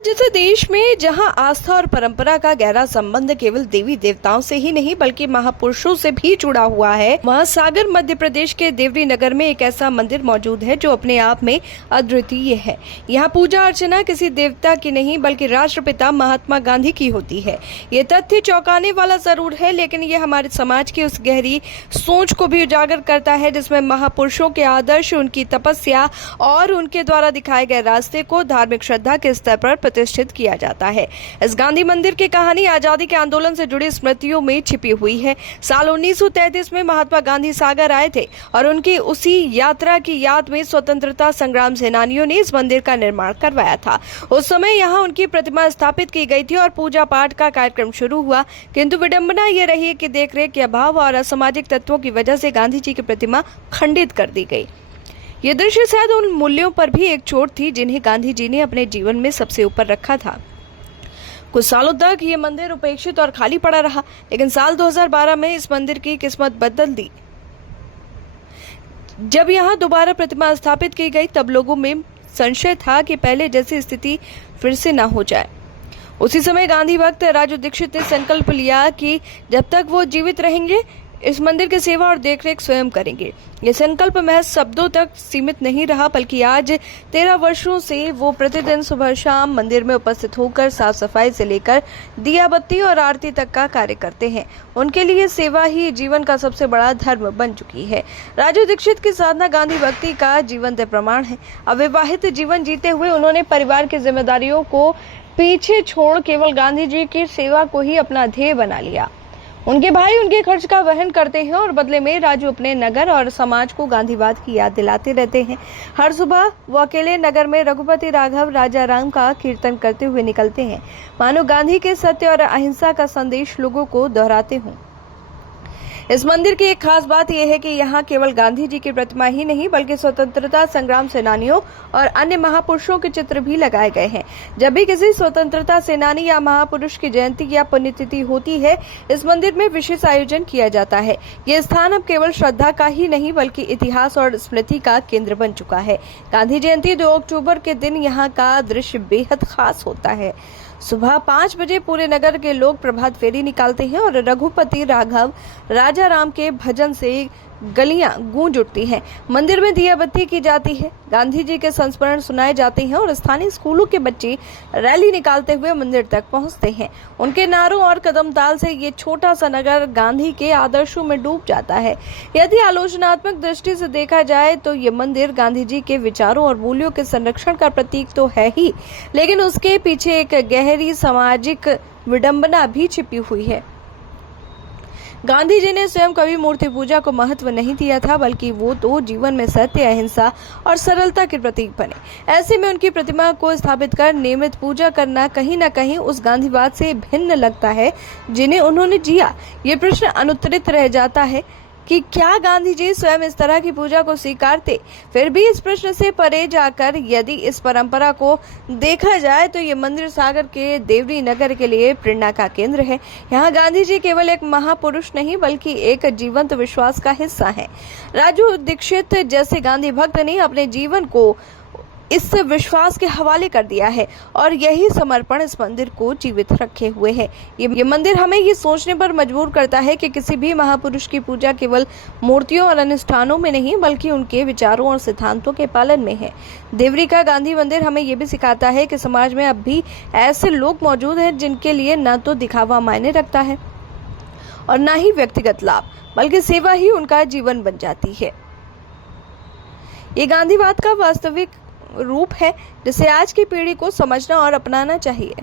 जैसे देश में जहां आस्था और परंपरा का गहरा संबंध केवल देवी देवताओं से ही नहीं बल्कि महापुरुषों से भी जुड़ा हुआ है, वहां सागर मध्य प्रदेश के देवरी नगर में एक ऐसा मंदिर मौजूद है जो अपने आप में अद्वितीय है। यहां पूजा अर्चना किसी देवता की नहीं बल्कि राष्ट्रपिता महात्मा गांधी की होती है। ये तथ्य चौंकाने वाला जरूर है, लेकिन ये हमारे समाज की उस गहरी सोच को भी उजागर करता है जिसमें महापुरुषों के आदर्श, उनकी तपस्या और उनके द्वारा दिखाए गए रास्ते को धार्मिक श्रद्धा के स्तर पर प्रतिष्ठित किया जाता है। इस गांधी मंदिर की कहानी आजादी के आंदोलन से जुड़ी स्मृतियों में छिपी हुई है। साल 1933 में महात्मा गांधी सागर आए थे और उनकी उसी यात्रा की याद में स्वतंत्रता संग्राम सेनानियों ने इस मंदिर का निर्माण करवाया था। उस समय यहाँ उनकी प्रतिमा स्थापित की गई थी और पूजा पाठ का कार्यक्रम शुरू हुआ, किंतु विडंबना ये रही कि देखरेख के अभाव और असामाजिक तत्वों की वजह से गांधी जी की प्रतिमा खंडित कर दी गई। ये दृश्य शायद उन मूल्यों पर भी एक चोट थी जिन्हें गांधी जी ने अपने जीवन में सबसे ऊपर रखा था। कुछ सालों तक ये मंदिर उपेक्षित और खाली पड़ा रहा, लेकिन साल 2012 में इस मंदिर की किस्मत बदल दी। जब यहाँ दोबारा प्रतिमा स्थापित की गई तब लोगों में संशय था कि पहले जैसी स्थिति फिर से न हो जाए। उसी समय गांधी भक्त राजू दीक्षित ने संकल्प लिया कि जब तक वो जीवित रहेंगे इस मंदिर की सेवा और देखरेख स्वयं करेंगे। ये संकल्प महज शब्दों तक सीमित नहीं रहा, बल्कि आज 13 वर्षों से वो प्रतिदिन सुबह शाम मंदिर में उपस्थित होकर साफ सफाई से लेकर दिया बत्ती और आरती तक का कार्य करते हैं। उनके लिए सेवा ही जीवन का सबसे बड़ा धर्म बन चुकी है। राजू दीक्षित की साधना गांधी भक्ति का जीवंत प्रमाण है। अविवाहित जीवन जीते हुए उन्होंने परिवार की जिम्मेदारियों को पीछे छोड़ केवल गांधी जी की सेवा को ही अपना ध्येय बना लिया। उनके भाई उनके खर्च का वहन करते हैं और बदले में राजू अपने नगर और समाज को गांधीवाद की याद दिलाते रहते हैं। हर सुबह वो अकेले नगर में रघुपति राघव राजा राम का कीर्तन करते हुए निकलते हैं, मानो गांधी के सत्य और अहिंसा का संदेश लोगों को दोहराते हों। इस मंदिर की एक खास बात यह है कि यहाँ केवल गांधी जी की प्रतिमा ही नहीं बल्कि स्वतंत्रता संग्राम सेनानियों और अन्य महापुरुषों के चित्र भी लगाए गए हैं। जब भी किसी स्वतंत्रता सेनानी या महापुरुष की जयंती या पुण्यतिथि होती है, इस मंदिर में विशेष आयोजन किया जाता है। ये स्थान अब केवल श्रद्धा का ही नहीं बल्कि इतिहास और स्मृति का केंद्र बन चुका है। गांधी जयंती 2 अक्टूबर के दिन यहाँ का दृश्य बेहद खास होता है। सुबह 5 बजे पूरे नगर के लोग प्रभात फेरी निकालते हैं और रघुपति राघव राजा राम के भजन से गलियां गूंज उठती हैं। मंदिर में दिया बत्ती की जाती है, गांधी जी के संस्मरण सुनाए जाते हैं और स्थानीय स्कूलों के बच्चे रैली निकालते हुए मंदिर तक पहुंचते हैं। उनके नारों और कदम ताल से ये छोटा सा नगर गांधी के आदर्शों में डूब जाता है। यदि आलोचनात्मक दृष्टि से देखा जाए तो ये मंदिर गांधी जी के विचारों और मूल्यों के संरक्षण का प्रतीक तो है ही, लेकिन उसके पीछे एक गहरी सामाजिक विडंबना भी छिपी हुई है। गांधी जी ने स्वयं कभी मूर्ति पूजा को महत्व नहीं दिया था, बल्कि वो तो जीवन में सत्य, अहिंसा और सरलता के प्रतीक बने। ऐसे में उनकी प्रतिमा को स्थापित कर नियमित पूजा करना कहीं न कहीं उस गांधीवाद से भिन्न लगता है जिन्हें उन्होंने जिया। ये प्रश्न अनुत्तरित रह जाता है कि क्या गांधी जी स्वयं इस तरह की पूजा को स्वीकारते। फिर भी इस प्रश्न से परे जाकर यदि इस परंपरा को देखा जाए तो ये मंदिर सागर के देवरी नगर के लिए प्रेरणा का केंद्र है। यहाँ गांधी जी केवल एक महापुरुष नहीं बल्कि एक जीवंत विश्वास का हिस्सा है। राजू दीक्षित जैसे गांधी भक्त ने अपने जीवन को इस विश्वास के हवाले कर दिया है और यही समर्पण इस मंदिर को जीवित रखे हुए है। ये मंदिर हमें ये सोचने पर मजबूर करता है कि किसी भी महापुरुष की पूजा केवल मूर्तियों और अनुष्ठानों में नहीं बल्कि उनके विचारों और सिद्धांतों के पालन में है। देवरी का गांधी मंदिर हमें ये भी सिखाता है कि समाज में अब भी ऐसे लोग मौजूद हैं जिनके लिए न तो दिखावा मायने रखता है और न ही व्यक्तिगत लाभ, बल्कि सेवा ही उनका जीवन बन जाती है। ये गांधीवाद का वास्तविक रूप है जिसे आज की पीढ़ी को समझना और अपनाना चाहिए।